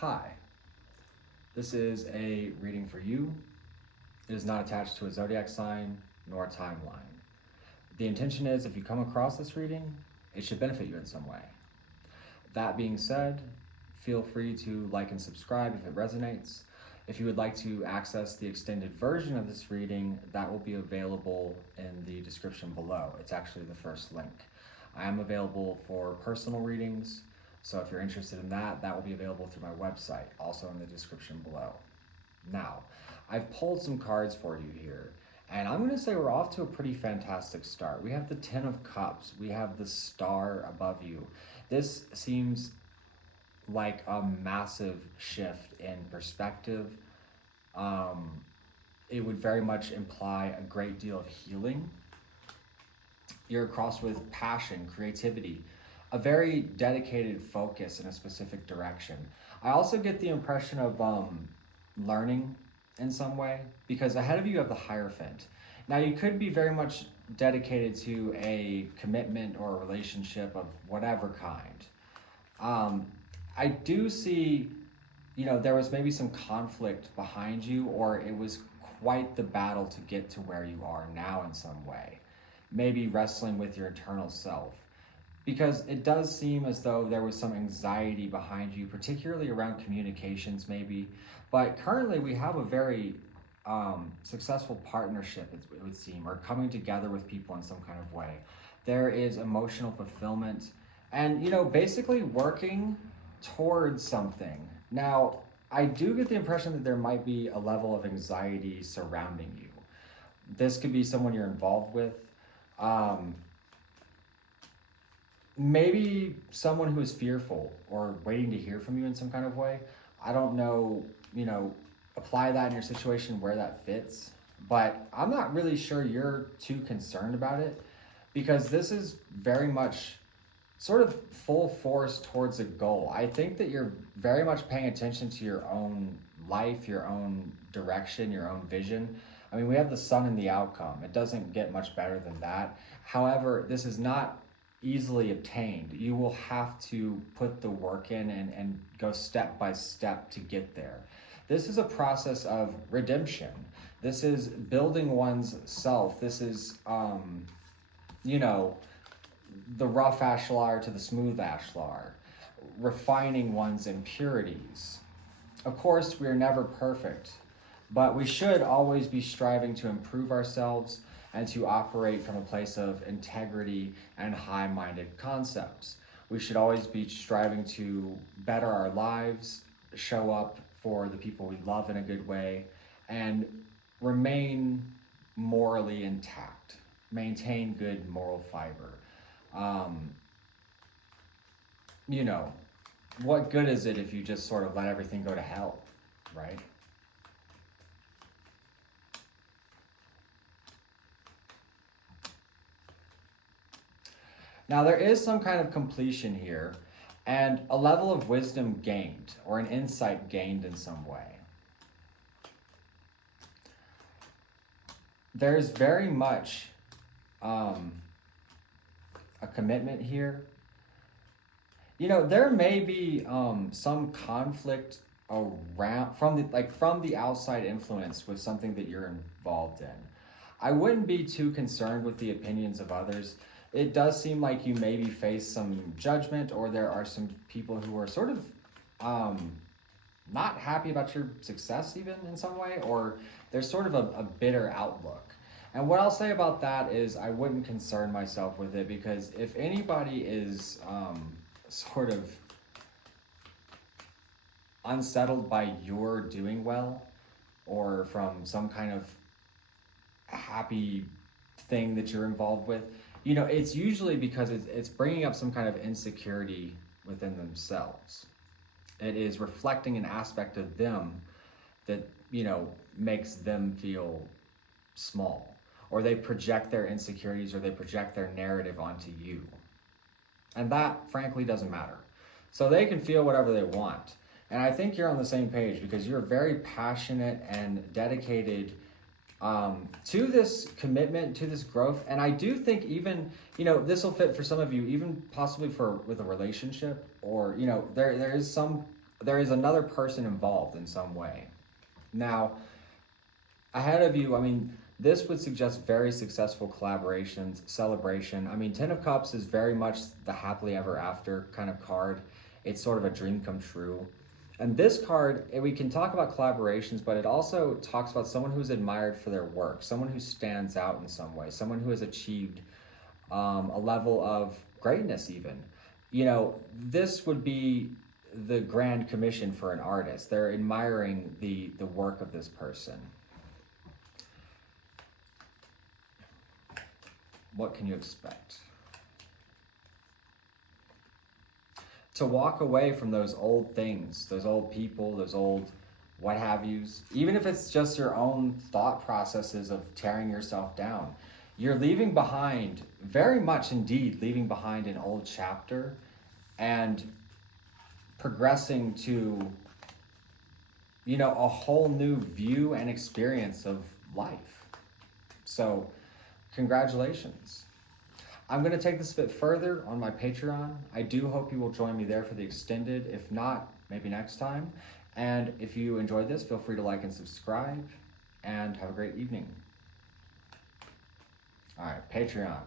Hi, this is a reading for you. It is not attached to a zodiac sign nor a timeline. The intention is if you come across this reading, it should benefit you in some way. That being said, feel free to like and subscribe if it resonates. If you would like to access the extended version of this reading, that will be available in the description below. It's actually the first link. I am available for personal readings, so if you're interested in that, that will be available through my website, also in the description below. Now, I've pulled some cards for you here, and I'm going to say we're off to a pretty fantastic start. We have the Ten of Cups. We have the Star above you. This seems like a massive shift in perspective. It would very much imply a great deal of healing. You're across with passion, creativity, a very dedicated focus in a specific direction. I also get the impression of learning in some way, because ahead of you have the Hierophant. Now you could be very much dedicated to a commitment or a relationship of whatever kind. I do see, there was maybe some conflict behind you, or it was quite the battle to get to where you are now in some way. Maybe wrestling with your internal self, because it does seem as though there was some anxiety behind you, particularly around communications maybe. But currently we have a very successful partnership, it would seem, or coming together with people in some kind of way. There is emotional fulfillment and, basically working towards something. Now, I do get the impression that there might be a level of anxiety surrounding you. This could be someone you're involved with. Maybe someone who is fearful or waiting to hear from you in some kind of way. I don't know, apply that in your situation where that fits, but I'm not really sure you're too concerned about it, because this is very much sort of full force towards a goal. I think that you're very much paying attention to your own life, your own direction, your own vision. I mean, we have the sun in the outcome. It doesn't get much better than that. However, this is not easily obtained. You will have to put the work in and go step by step to get there. This is a process of redemption. This is building one's self. This is, the rough ashlar to the smooth ashlar, refining one's impurities. Of course, we are never perfect, but we should always be striving to improve ourselves and to operate from a place of integrity and high-minded concepts. We should always be striving to better our lives, show up for the people we love in a good way, and remain morally intact, maintain good moral fiber. What good is it if you just sort of let everything go to hell, right? Now there is some kind of completion here and a level of wisdom gained, or an insight gained in some way. There's very much a commitment here. There may be some conflict around from the outside influence with something that you're involved in. I wouldn't be too concerned with the opinions of others. It does seem like you maybe face some judgment, or there are some people who are sort of not happy about your success even in some way, or there's sort of a bitter outlook. And what I'll say about that is I wouldn't concern myself with it, because if anybody is sort of unsettled by your doing well, or from some kind of happy thing that you're involved with, it's usually because it's bringing up some kind of insecurity within themselves. It is reflecting an aspect of them that, makes them feel small, or they project their insecurities, or they project their narrative onto you. And that, frankly, doesn't matter. So they can feel whatever they want. And I think you're on the same page, because you're very passionate and dedicated to this commitment, to this growth. And I do think even, this will fit for some of you, even possibly with a relationship, or, there is some there is another person involved in some way. Now, ahead of you, I mean, this would suggest very successful collaborations, celebration. I mean, Ten of Cups is very much the happily ever after kind of card. It's sort of a dream come true. And this card, we can talk about collaborations, but it also talks about someone who's admired for their work, someone who stands out in some way, someone who has achieved a level of greatness even. You know, this would be the grand commission for an artist. They're admiring the work of this person. What can you expect? To walk away from those old things, those old people, those old what have yous, even if it's just your own thought processes of tearing yourself down. You're leaving behind, very much indeed, leaving behind an old chapter and progressing to, you know, a whole new view and experience of life. So, congratulations. I'm going to take this a bit further on my Patreon. I do hope you will join me there for the extended. If not, maybe next time. And if you enjoyed this, feel free to like and subscribe. And have a great evening. All right, Patreon.